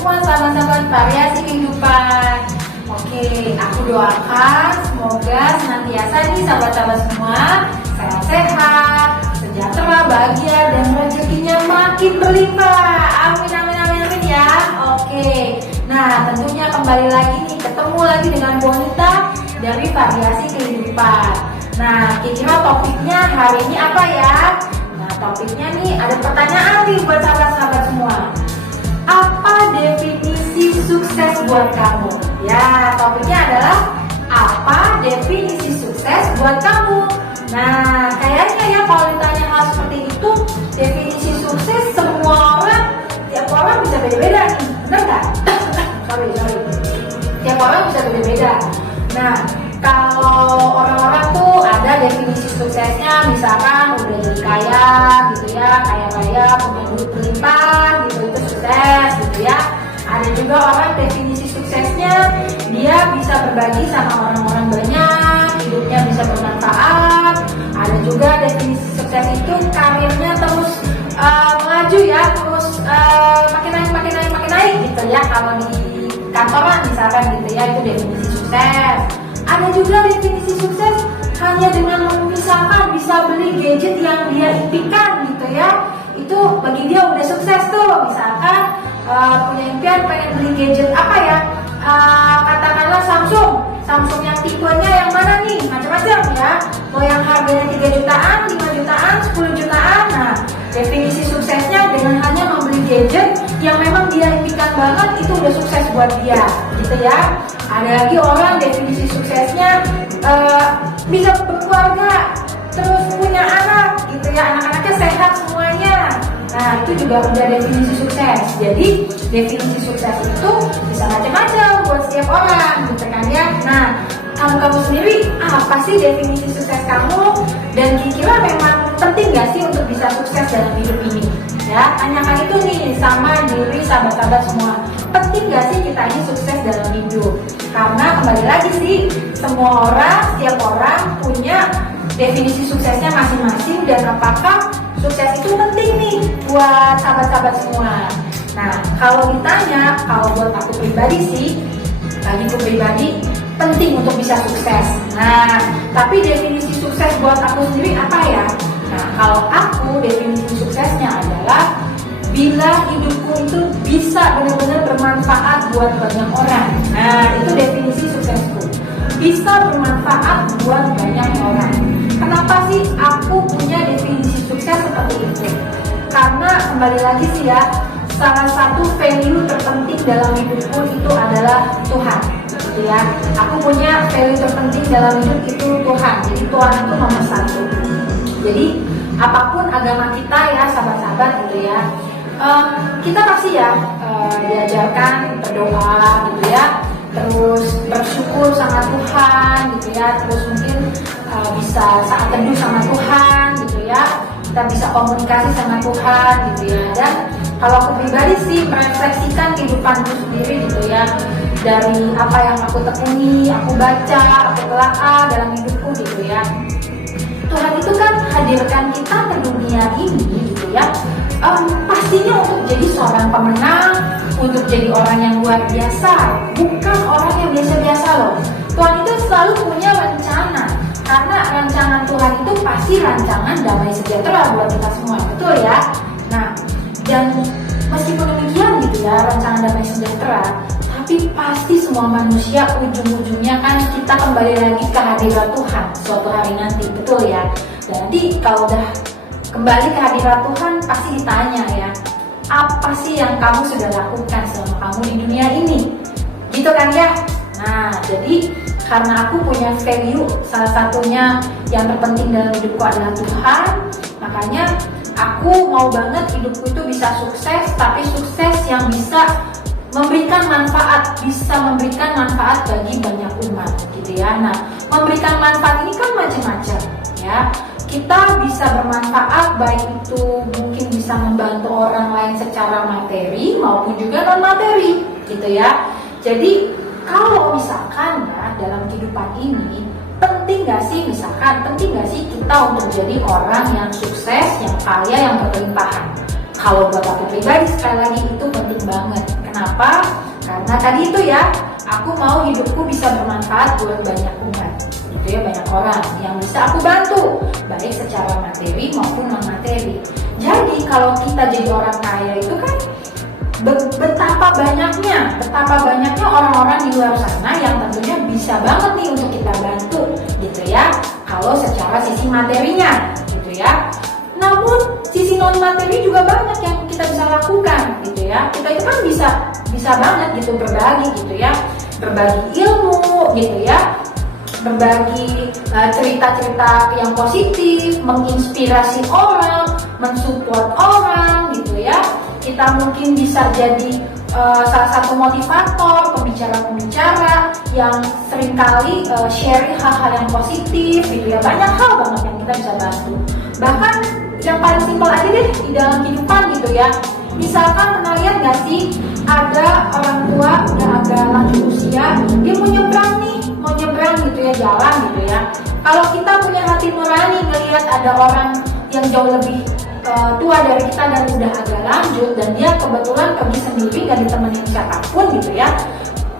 semua sahabat-sahabat variasi kehidupan. Oke, aku doakan semoga senantiasa nih sahabat-sahabat semua sehat-sehat, sejahtera, bahagia, dan rezekinya makin berlimpah. Amin, amin, amin, amin ya. Oke, nah tentunya kembali lagi nih, ketemu lagi dengan Bonita dari variasi kehidupan. Nah, kira-kira topiknya hari ini apa ya? Nah, topiknya nih ada pertanyaan nih buat sahabat-sahabat semua. Apa definisi sukses buat kamu? Ya, topiknya adalah apa definisi sukses buat kamu? Nah, kayaknya ya kalau ditanya hal seperti itu, definisi sukses semua orang, tiap orang bisa beda-beda nih, bener nggak? sorry. Tiap orang bisa beda-beda. Nah, kalau orang-orang tuh ada definisi suksesnya, misalkan udah jadi kaya gitu ya, kaya punya duit berlimpah gitu, itu sukses gitu ya. Ada juga orang definisi suksesnya dia bisa berbagi sama orang-orang banyak, hidupnya bisa bermanfaat. Ada juga definisi sukses itu karirnya terus melaju ya, terus makin naik gitu ya. Kalau di kantoran misalkan gitu ya, itu definisi sukses. Ada juga definisi sukses hanya dengan misalkan bisa beli gadget yang dia impikan gitu ya, itu bagi dia udah sukses tuh. Misalkan punya impian pengen beli gadget apa ya, katakanlah Samsung yang tipenya yang mana nih, macam-macam ya, mau yang harganya 3 jutaan, 5 jutaan, 10 jutaan. Nah, definisi suksesnya dengan hanya membeli gadget yang memang dia impikan banget, itu udah sukses buat dia gitu ya. Ada lagi orang definisi suksesnya bisa berkeluarga, terus punya anak gitu ya, anak-anaknya sehat semuanya. Nah, itu juga udah definisi sukses. Jadi definisi sukses itu bisa macam-macam buat setiap orang gitu kan ya. Nah, kamu sendiri apa sih definisi sukses kamu, dan kira-kira memang penting gak sih untuk bisa sukses dalam hidup ini? Ya, tanyakan itu nih sama diri sahabat-sahabat semua. Penting gak sih kita ini sukses dalam hidup? Karena kembali lagi sih, semua orang, setiap orang punya definisi suksesnya masing-masing, dan apakah sukses itu penting nih buat sahabat-sahabat semua. Nah, kalau ditanya, kalau buat aku pribadi sih, bagiku pribadi penting untuk bisa sukses. Nah, tapi definisi sukses buat aku sendiri apa ya? Nah, kalau aku definisi suksesnya adalah bila hidupku itu bisa benar-benar bermanfaat buat banyak orang. Nah, itu definisi suksesku. Bisa bermanfaat buat banyak orang. Kenapa sih aku punya definisi sukses seperti itu? Karena kembali lagi sih ya, salah satu value terpenting dalam hidupku itu adalah Tuhan, gitu ya. Aku punya value terpenting dalam hidup itu Tuhan. Jadi Tuhan itu nomor 1. Jadi apapun agama kita ya sahabat-sahabat gitu ya, kita pasti ya diajarkan berdoa gitu ya, terus bersyukur sama Tuhan gitu ya, terus mungkin bisa saat teduh sama Tuhan gitu ya, kita bisa komunikasi sama Tuhan gitu ya. Dan kalau aku pribadi sih merefleksikan kehidupanku sendiri gitu ya, dari apa yang aku tekuni, aku baca, aku telaah dalam hidupku gitu ya. Tuhan itu kan hadirkan kita ke dunia ini gitu ya, pastinya untuk jadi seorang pemenang, untuk jadi orang yang luar biasa, bukan orang yang biasa-biasa loh. Tuhan itu selalu punya rencana, karena rancangan Tuhan itu pasti rancangan damai sejahtera buat kita semua, betul ya. Nah, dan meskipun demikian gitu ya, rancangan damai sejahtera, tapi pasti semua manusia ujung-ujungnya kan kita kembali lagi ke hadirat Tuhan suatu hari nanti, betul ya. Jadi kalau udah kembali ke hadirat Tuhan pasti ditanya ya, apa sih yang kamu sudah lakukan selama kamu di dunia ini, gitu kan ya. Nah, jadi karena aku punya value, salah satunya yang terpenting dalam hidupku adalah Tuhan, makanya aku mau banget hidupku itu bisa sukses, tapi sukses yang bisa memberikan manfaat, bisa memberikan manfaat bagi banyak umat gitu ya. Nah, memberikan manfaat ini kan macam-macam ya. Kita bisa bermanfaat, baik itu mungkin bisa membantu orang lain secara materi maupun juga non materi gitu ya. Jadi kalau misalkan ya dalam kehidupan ini penting gak sih, misalkan penting gak sih kita untuk jadi orang yang sukses, yang kaya, yang berkelimpahan? Kalau buat aku pribadi sekali lagi itu penting banget. Kenapa? Kenapa? Karena tadi itu ya, aku mau hidupku bisa bermanfaat buat banyak umat, gitu ya, banyak orang yang bisa aku bantu, baik secara materi maupun non materi. Jadi kalau kita jadi orang kaya itu kan betapa banyaknya orang-orang di luar sana yang tentunya bisa banget nih untuk kita bantu, gitu ya. Kalau secara sisi materinya, gitu ya. Namun sisi non materi juga banyak yang kita bisa lakukan, gitu ya. Kita itu kan bisa banget gitu berbagi, gitu ya, berbagi ilmu, gitu ya, berbagi cerita-cerita yang positif, menginspirasi orang, mensupport orang, gitu ya. Kita mungkin bisa jadi salah satu motivator, pembicara-pembicara yang seringkali sharing hal-hal yang positif, gitu ya. Banyak hal banget yang kita bisa bantu. Bahkan yang paling simpel aja deh di dalam kehidupan, gitu ya. Misalkan pernah lihat nggak sih, ada orang tua udah agak lanjut usia, dia mau nyebrang gitu ya, jalan gitu ya. Kalau kita punya hati nurani melihat ada orang yang jauh lebih tua dari kita dan udah agak lanjut, dan dia kebetulan pergi sendiri gak ditemenin siapapun, gitu ya.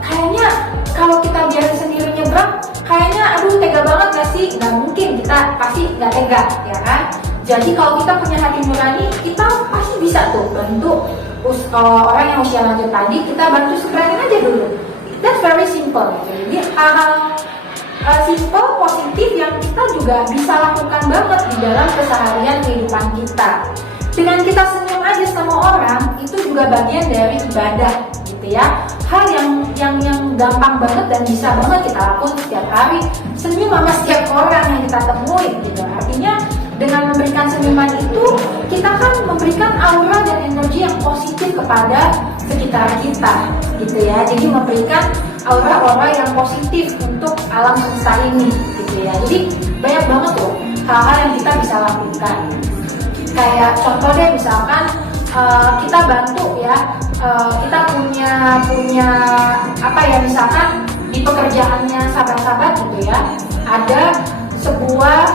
Kayaknya kalau kita biarin sendiri nyebrang, kayaknya aduh tega banget gak sih? Gak mungkin, kita pasti gak tega, ya kan? Jadi kalau kita punya hati nurani, kita pasti bisa tuh bantu orang yang usia lanjut tadi, kita bantu seberangin aja dulu. That's very simple, gitu. Jadi hal-hal simple, positif yang kita juga bisa lakukan banget di dalam keseharian kehidupan kita. Dengan kita senyum aja sama orang, itu juga bagian dari ibadah, gitu ya. Hal yang gampang banget dan bisa banget kita lakukan setiap hari. Senyum sama setiap orang yang kita temui, gitu. Artinya dengan memberikan senyuman itu, kita kan memberikan aura dan energi yang positif kepada sekitar kita, gitu ya. Jadi memberikan aura-aura yang positif untuk alam semesta ini, gitu ya. Jadi banyak banget tuh hal-hal yang kita bisa lakukan. Kayak contoh deh, misalkan kita bantu ya, kita punya apa ya, misalkan di pekerjaannya sahabat-sahabat, gitu ya, ada sebuah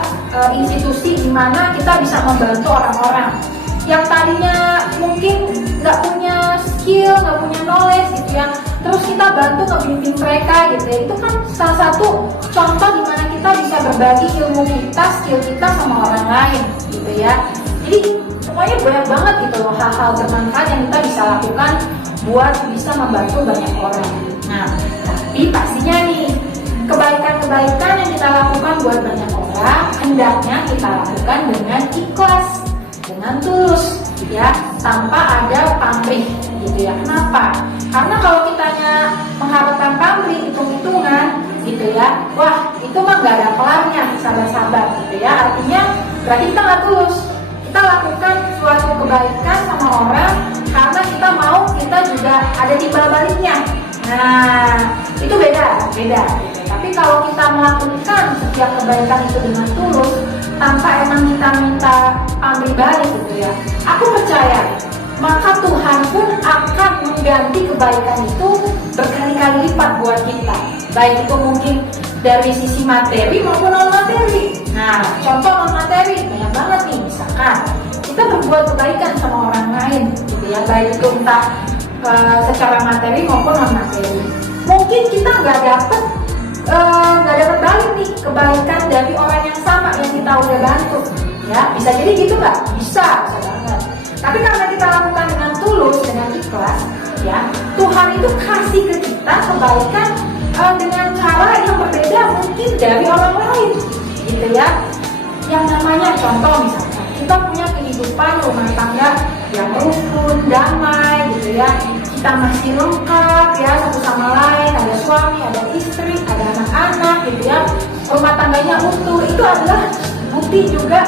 institusi di mana kita bisa membantu orang-orang yang tadinya mungkin nggak punya skill, nggak punya knowledge, gitu ya. Terus kita bantu ngebimbing mereka, gitu ya. Itu kan salah satu contoh di mana kita bisa berbagi ilmu kita, skill kita sama orang lain, gitu ya. Jadi pokoknya banyak banget gitu loh hal-hal bermanfaat yang kita bisa lakukan buat bisa membantu banyak orang. Nah, tapi pastinya nih, kebaikan-kebaikan yang kita lakukan buat banyak orang hendaknya kita lakukan dengan ikhlas, dengan tulus, ya, tanpa ada pamrih, gitu ya. Kenapa? Karena kalau kitanya mengharapkan pamrih, hitung-hitungan, gitu ya, wah itu mah gak ada kelarnya, sahabat-sahabat, gitu ya. Artinya berarti kita nggak tulus. Kita lakukan suatu kebaikan sama orang karena kita mau kita juga ada timbal baliknya. Nah, itu beda. Gitu. Tapi kalau kita melakukan setiap kebaikan itu dengan tulus, tanpa emang kita minta pamrih balik, gitu ya, aku percaya maka Tuhan pun akan mengganti kebaikan itu berkali-kali lipat buat kita. Baik itu mungkin dari sisi materi maupun non materi. Nah, contoh non materi banyak banget nih. Misalkan kita berbuat kebaikan sama orang lain, gitu ya, baik itu entah secara materi maupun non materi. Mungkin kita nggak dapet balik nih kebaikan dari orang yang sama yang kita udah bantu, ya. Bisa jadi gitu nggak? Bisa banget. Tapi karena kita lakukan dengan tulus, dengan ikhlas, ya, Tuhan itu kasih ke kita kebaikan dengan cara yang berbeda mungkin dari orang lain, gitu ya. Yang namanya contoh misalnya kita punya kehidupan rumah tangga yang rukun, damai, gitu ya. Kita masih lengkap ya satu sama lain, ada suami, ada istri, ada anak-anak, gitu ya. Rumah tangganya utuh, itu adalah bukti juga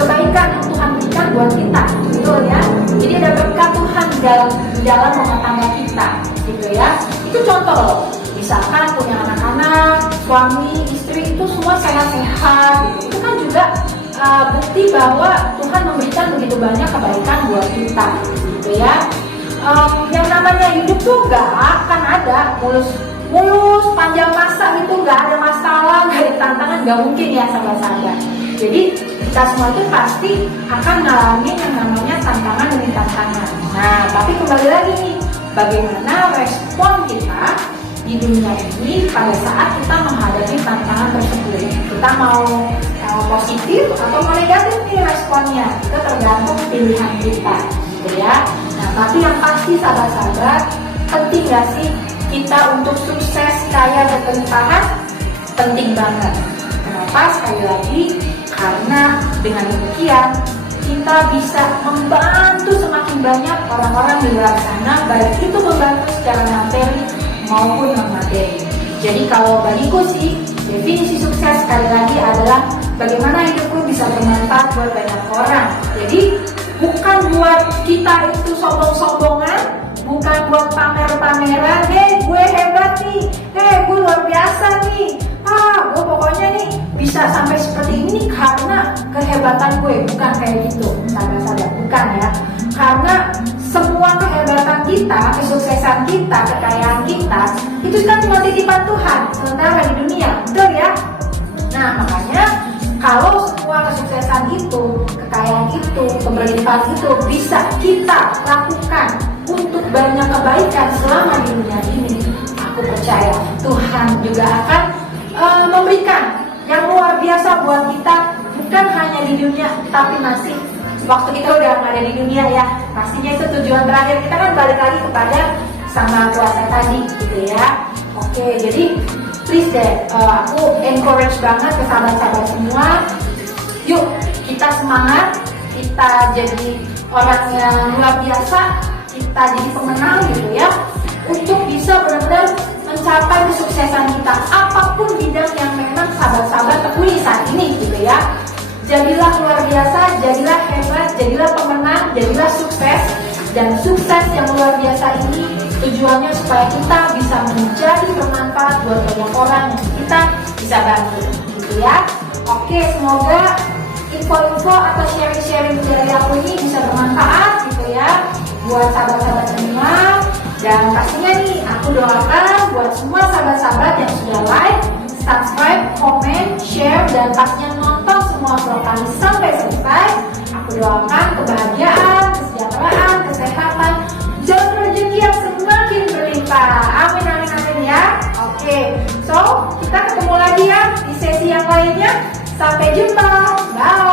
kebaikan yang Tuhan berikan buat kita, betul ya. Jadi ada berkat Tuhan di dalam rumah tangga kita, gitu ya. Itu contoh loh. Misalkan punya anak-anak, suami, istri itu semua sehat-sehat, gitu. Itu kan juga bukti bahwa Tuhan memberikan begitu banyak kebaikan buat kita, gitu ya. Yang namanya hidup tuh gak akan ada mulus panjang masa gitu, gak ada masalah, gak ada tantangan, gak mungkin ya sahabat-sahabat. Jadi kita semua itu pasti akan ngalamin yang namanya tantangan demi tantangan. Nah, tapi kembali lagi nih, bagaimana respon kita di dunia ini pada saat kita menghadapi tantangan tersebut. Kita mau positif atau mau negatif nih responnya, itu tergantung pilihan kita, gitu ya. Nah, tapi yang pasti sahabat-sahabat, penting gak sih kita untuk sukses, kaya, berkelimpahan? Penting banget. Kenapa? Sekali lagi, karena dengan demikian kita bisa membantu semakin banyak orang-orang di luar sana, baik itu membantu secara materi maupun non materi. Jadi kalau bagiku sih, definisi sukses sekali lagi adalah bagaimana hidupku bisa bermanfaat buat banyak orang. Jadi bukan buat kita itu sombong-sombongan, bukan buat pamer-pameran, gue hebat nih, gue luar biasa nih, gue pokoknya nih bisa sampai seperti ini karena kehebatan gue. Bukan kayak gitu, sahabat-sahabat, bukan ya. Karena semua kehebatan kita, kesuksesan kita, kekayaan kita, itu kan cuma titipan Tuhan sementara di dunia, betul ya? Nah, makanya kalau semua kesuksesan itu, kekayaan itu, keberlimpahan itu bisa kita lakukan untuk banyak kebaikan selama di dunia ini, aku percaya Tuhan juga akan memberikan yang luar biasa buat kita, bukan hanya di dunia, tapi masih waktu kita udah nggak ada di dunia ya. Pastinya itu tujuan terakhir kita kan balik lagi kepada sama kuasa tadi, gitu ya. Oke, jadi please deh, aku encourage banget ke sahabat-sahabat semua. Yuk kita semangat, kita jadi orang yang luar biasa, kita jadi pemenang gitu ya, untuk bisa benar-benar mencapai kesuksesan kita apapun bidang yang memang sahabat-sahabat tekuni saat ini gitu ya. Jadilah luar biasa, jadilah hebat, jadilah pemenang, jadilah sukses. Dan sukses yang luar biasa ini tujuannya supaya kita bisa menjadi bermanfaat buat banyak orang yang kita bisa bantu gitu ya. Oke, semoga info-info atau sharing-sharing dari aku ini bisa bermanfaat gitu ya buat sahabat-sahabat semua. Dan pastinya nih aku doakan buat semua sahabat-sahabat yang sudah like, subscribe, komen, share, dan pastinya nonton semua vlog kami sampai selesai. Aku doakan kebahagiaan, kesejahteraan, kesehatan, dan rezeki yang semakin berlimpah. Amin, amin, amin ya. Oke, so kita ketemu lagi ya di sesi yang lainnya. Sampai jumpa. Bye.